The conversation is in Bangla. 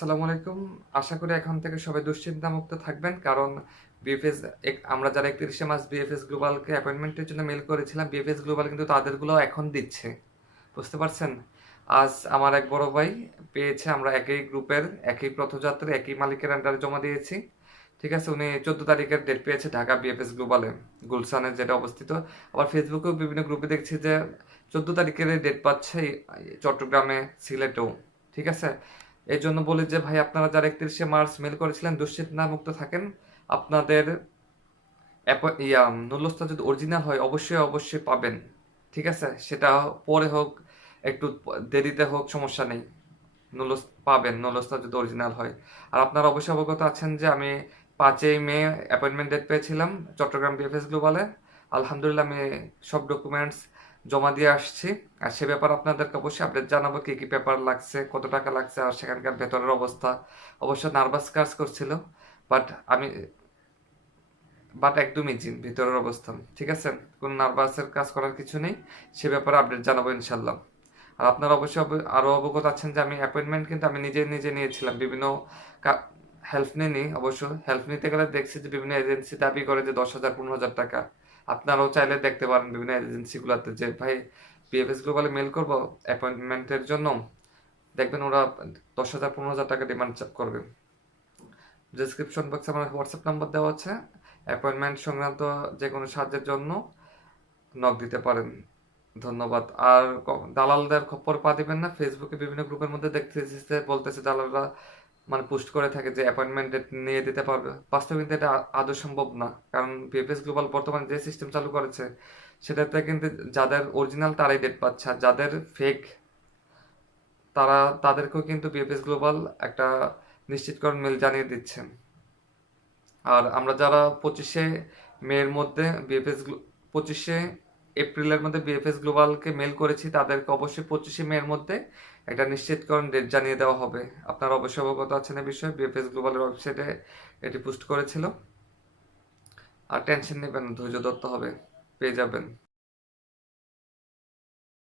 আসসালামু আলাইকুম। আশা করি এখন থেকে সবাই দুশ্চিন্তা মুক্ত থাকবেন, কারণ বিএফএস আমরা যারা একত্রিশে মাস বিএফএস গ্লোবালকে অ্যাপয়েন্টমেন্টের জন্য মেল করেছিলাম বিএফএস গ্লোবাল কিন্তু তাদেরগুলো এখন দিচ্ছে। বুঝতে পারছেন? আজ আমার এক বড় ভাই পেয়েছে, আমরা একই গ্রুপের, একই পথযাত্রী একই মালিকের আন্ডারে জমা দিয়েছি। ঠিক আছে, উনি চোদ্দ তারিখের ডেট পেয়েছে ঢাকা বিএফএস গ্লোবালে, গুলশানে যেটা অবস্থিত। আবার ফেসবুকেও বিভিন্ন গ্রুপে দেখছি যে, চোদ্দ তারিখের ডেট পাচ্ছে চট্টগ্রামে সিলেটেও। ঠিক আছে? এই জন্য বলি যে, ভাই, আপনারা যারা একত্রিশে মার্চ মেল করেছিলেন দুশ্চিন্তা মুক্ত থাকেন। আপনাদের ইয়া নুলস্থা যদি অরিজিনাল হয়, অবশ্যই অবশ্যই পাবেন। ঠিক আছে? সেটা পরে হোক, একটু দেরিতে হোক, সমস্যা নেই। নুলস পাবেন নুলস্থা যদি অরিজিনাল হয়। আর আপনারা অবশ্যই অবগত আছেন যে, আমি পাঁচই মে অ্যাপয়েন্টমেন্ট ডেট পেয়েছিলাম চট্টগ্রাম বিএফএস গ্লোবালে আলহামদুলিল্লাহ, আমি সব ডকুমেন্টস জমা দিয়ে আসছি। আর সে ব্যাপারে আপনাদেরকে অবশ্যই আপডেট জানাব, কি কি পেপার লাগছে, কত টাকা লাগছে, আর সেখানকার ভেতরের অবস্থা। অবশ্য নার্ভাস কাজ করছিল বাট আমি বাট একদমই জিন ভিতরের অবস্থা। ঠিক আছে? কোনো নার্ভাসের কাজ করার কিছু নেই, সে ব্যাপারে আপডেট জানাব ইনশাল্লাহ আর আপনারা অবশ্যই অব- আরও অবগত আছেন যে আমি অ্যাপয়েন্টমেন্ট কিন্তু আমি নিজে নিজে নিয়েছিলাম। বিভিন্ন হেল্প নিয়ে নিই অবশ্য হেল্প নিতে গেলে দেখছি যে বিভিন্ন এজেন্সি দাবি করে যে দশ হাজার, পনেরো হাজার টাকা। আপনারাও চাইলে দেখতে পারেন বিভিন্ন এজেন্সিগুলোতে যে, ভাই বিএফএস গ্লোবালে মেল করব অ্যাপয়েন্টমেন্টের জন্য। দেখবেন ওরা দশ হাজার, পনেরো হাজার টাকা ডিমান্ড করবে। ডিসক্রিপশন বক্সে আমার হোয়াটসঅ্যাপ নাম্বার দেওয়া আছে। অ্যাপয়েন্টমেন্ট সংক্রান্ত যে কোনো সাহায্যের জন্য নক দিতে পারেন। ধন্যবাদ। আর দালালদের খপ্পর পা দিবেন না। ফেসবুকে বিভিন্ন গ্রুপের মধ্যে দেখতেছে, বলতেছে, দালালরা মানে পোস্ট করে থাকে যে অ্যাপয়েন্টমেন্ট নিয়ে দিতে পারবে। বাস্তবে কিন্তু এটা আদৌ সম্ভব না। কারণ বিএফএস গ্লোবাল বর্তমানে যে সিস্টেম চালু করেছে, সেটাতে কিন্তু যাদের অরিজিনাল তারাই ডেট পাচ্ছে। আর যাদের ফেক তারা, তাদেরকেও কিন্তু বিএফএস গ্লোবাল একটা নিশ্চিতকরণ মেল জানিয়ে দিচ্ছেন আর আমরা যারা পঁচিশে মের মধ্যে বিএফএস পঁচিশে এপ্রিলের মধ্যে বিএফএস গ্লোবালকে মেল করেছি, তাদেরকে অবশ্যই পঁচিশে মের মধ্যে একটা নিশ্চিতকরণ ডেট জানিয়ে দেওয়া হবে। আপনার অবশ্যই অবগত আছেন এ বিষয়ে বিএফএস গ্লোবালের ওয়েবসাইটে এটি পোস্ট করেছিল। আর টেনশন নেবেন ধৈর্য দত্ত হবে, পেয়ে যাবেন।